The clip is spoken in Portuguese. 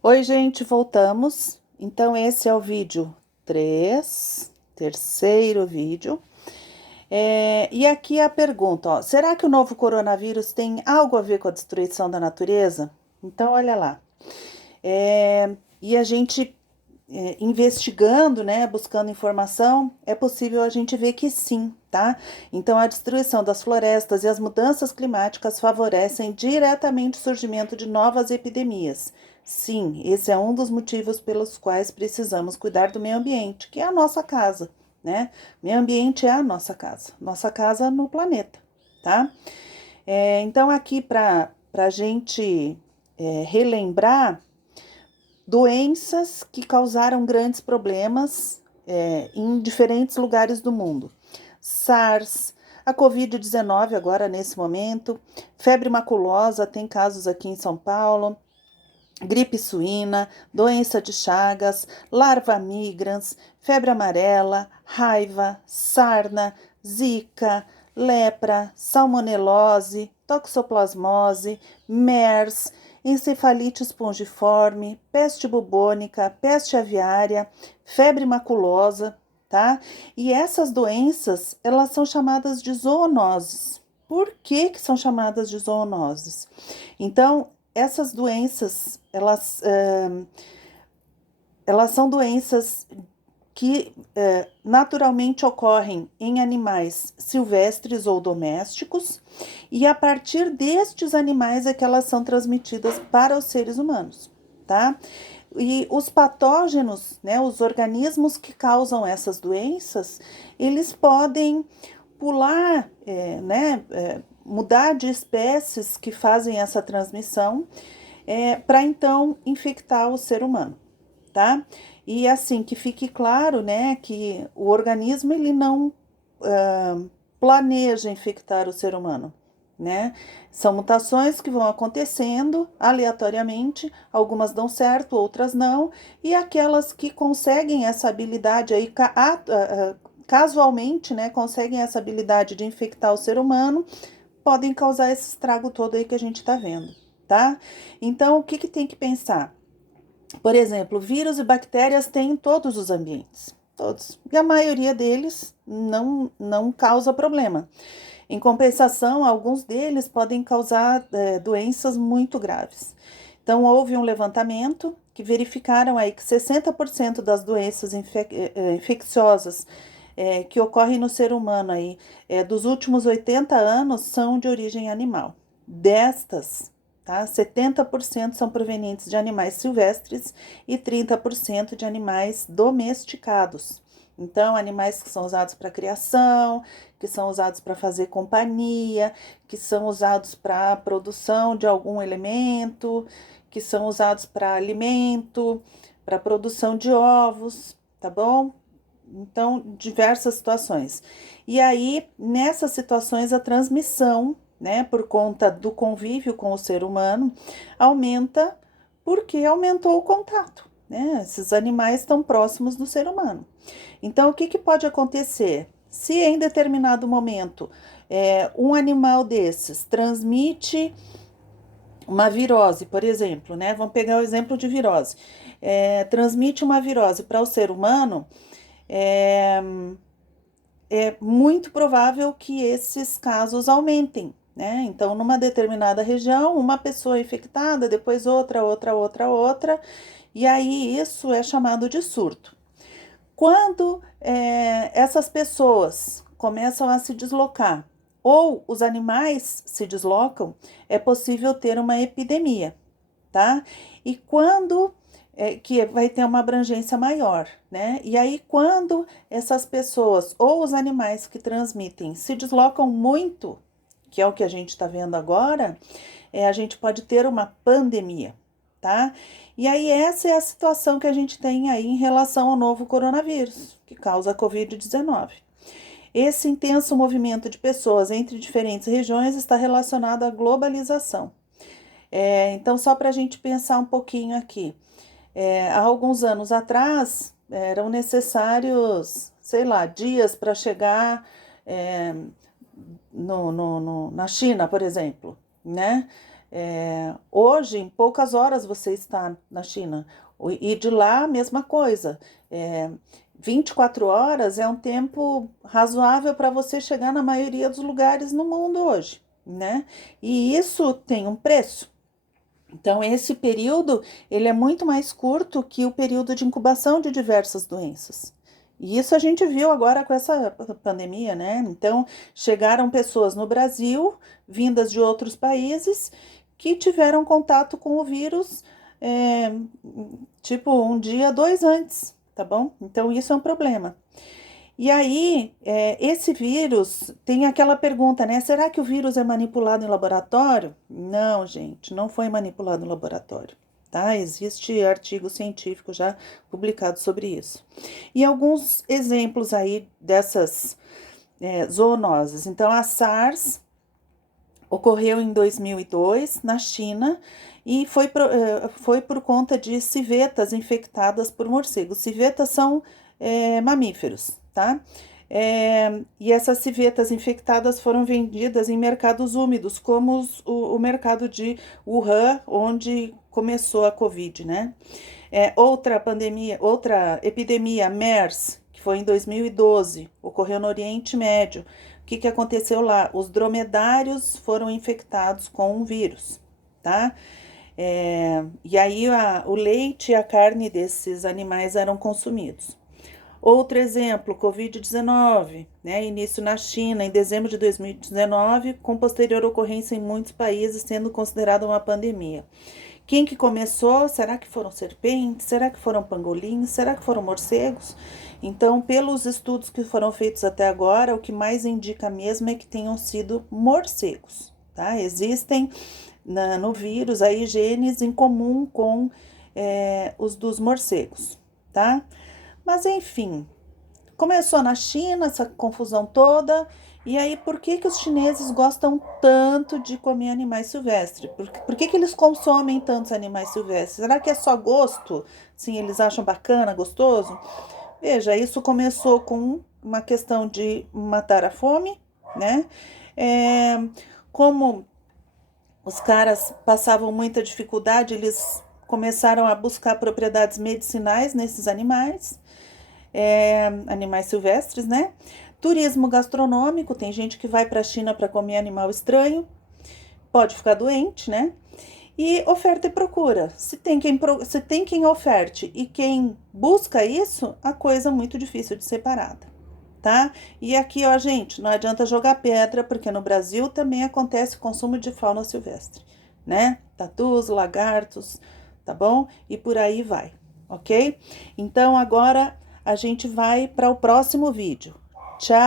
Oi, gente, voltamos. Então, esse é o vídeo 3, terceiro vídeo. E aqui a pergunta, ó, será que o novo coronavírus tem algo a ver com a destruição da natureza? Então, olha lá. E a gente, investigando, né, buscando informação, é possível a gente ver que sim, tá? Então, a destruição das florestas e as mudanças climáticas favorecem diretamente o surgimento de novas epidemias. Sim, esse é um dos motivos pelos quais precisamos cuidar do meio ambiente, que é a nossa casa, né? Meio ambiente é a nossa casa no planeta, tá? Então, aqui para a gente relembrar doenças que causaram grandes problemas em diferentes lugares do mundo. SARS, a Covid-19 agora nesse momento, febre maculosa, tem casos aqui em São Paulo, gripe suína, doença de Chagas, larva migrans, febre amarela, raiva, sarna, zika, lepra, salmonelose, toxoplasmose, MERS, encefalite espongiforme, peste bubônica, peste aviária, febre maculosa, tá? E essas doenças, elas são chamadas de zoonoses. Por que que são chamadas de zoonoses? Então, essas doenças, elas são doenças que naturalmente ocorrem em animais silvestres ou domésticos, e a partir destes animais é que elas são transmitidas para os seres humanos, tá? E os patógenos, né, os organismos que causam essas doenças, eles podem pular, mudar de espécies que fazem essa transmissão para então infectar o ser humano, tá? E assim, que fique claro, né, que o organismo ele não planeja infectar o ser humano, né? São mutações que vão acontecendo aleatoriamente, algumas dão certo, outras não, e aquelas que conseguem essa habilidade aí, casualmente, né, conseguem essa habilidade de infectar o ser humano, podem causar esse estrago todo aí que a gente está vendo, tá? Então, o que que tem que pensar? Por exemplo, vírus e bactérias têm em todos os ambientes, todos. E a maioria deles não causa problema. Em compensação, alguns deles podem causar doenças muito graves. Então, houve um levantamento que verificaram aí que 60% das doenças infecciosas que ocorrem no ser humano aí, dos últimos 80 anos são de origem animal. Destas, tá? 70% são provenientes de animais silvestres e 30% de animais domesticados. Então, animais que são usados para criação, que são usados para fazer companhia, que são usados para a produção de algum elemento, que são usados para alimento, para produção de ovos, tá bom? Então, diversas situações. E aí, nessas situações, a transmissão, né, por conta do convívio com o ser humano, aumenta porque aumentou o contato, né? Esses animais estão próximos do ser humano. Então, o que, que pode acontecer? Se em determinado momento um animal desses transmite uma virose, por exemplo, né? Vamos pegar o exemplo de virose. Transmite uma virose para o ser humano, é, é muito provável que esses casos aumentem, né? Então, numa determinada região, uma pessoa infectada, depois outra, e aí isso é chamado de surto. Quando essas pessoas começam a se deslocar ou os animais se deslocam, é possível ter uma epidemia, tá? E quando que vai ter uma abrangência maior, né? E aí, quando essas pessoas ou os animais que transmitem se deslocam muito, que é o que a gente está vendo agora, a gente pode ter uma pandemia, tá? E aí, essa é a situação que a gente tem aí em relação ao novo coronavírus, que causa a Covid-19. Esse intenso movimento de pessoas entre diferentes regiões está relacionado à globalização. Então, só para a gente pensar um pouquinho aqui, há alguns anos atrás eram necessários, sei lá, dias para chegar na China, por exemplo, né? Hoje, em poucas horas você está na China. E de lá, a mesma coisa. 24 horas é um tempo razoável para você chegar na maioria dos lugares no mundo hoje, né? E isso tem um preço. Então, esse período, ele é muito mais curto que o período de incubação de diversas doenças. E isso a gente viu agora com essa pandemia, né? Então, chegaram pessoas no Brasil, vindas de outros países, que tiveram contato com o vírus, é, tipo, um dia, dois antes, tá bom? Então, isso é um problema. E aí, esse vírus, tem aquela pergunta, né? Será que o vírus é manipulado em laboratório? Não, gente, não foi manipulado em laboratório, tá? Existe artigo científico já publicado sobre isso. E alguns exemplos aí dessas zoonoses. Então, a SARS ocorreu em 2002 na China e foi por conta de civetas infectadas por morcegos. Civetas são mamíferos, tá? E essas civetas infectadas foram vendidas em mercados úmidos, como o mercado de Wuhan, onde começou a Covid, né? Outra epidemia, MERS, que foi em 2012, ocorreu no Oriente Médio. O que aconteceu lá? Os dromedários foram infectados com um vírus, tá? E aí o leite e a carne desses animais eram consumidos. Outro exemplo, Covid-19, né? Início na China, em dezembro de 2019, com posterior ocorrência em muitos países, sendo considerada uma pandemia. Quem que começou? Será que foram serpentes? Será que foram pangolins? Será que foram morcegos? Então, pelos estudos que foram feitos até agora, o que mais indica mesmo é que tenham sido morcegos, tá? Existem no vírus aí genes em comum com os dos morcegos, tá? Mas enfim, começou na China essa confusão toda. E aí, por que os chineses gostam tanto de comer animais silvestres? Por que eles consomem tantos animais silvestres? Será que é só gosto? Sim, eles acham bacana, gostoso? Veja, isso começou com uma questão de matar a fome, né? É, como os caras passavam muita dificuldade, eles começaram a buscar propriedades medicinais nesses animais, animais silvestres, né? Turismo gastronômico, tem gente que vai para a China para comer animal estranho, pode ficar doente, né? E oferta e procura. Se tem quem oferte e quem busca isso, a coisa é muito difícil de separada, tá? E aqui, ó, gente, não adianta jogar pedra, porque no Brasil também acontece consumo de fauna silvestre, né? Tatus, lagartos, tá bom? E por aí vai, ok? Então agora a gente vai para o próximo vídeo. Tchau!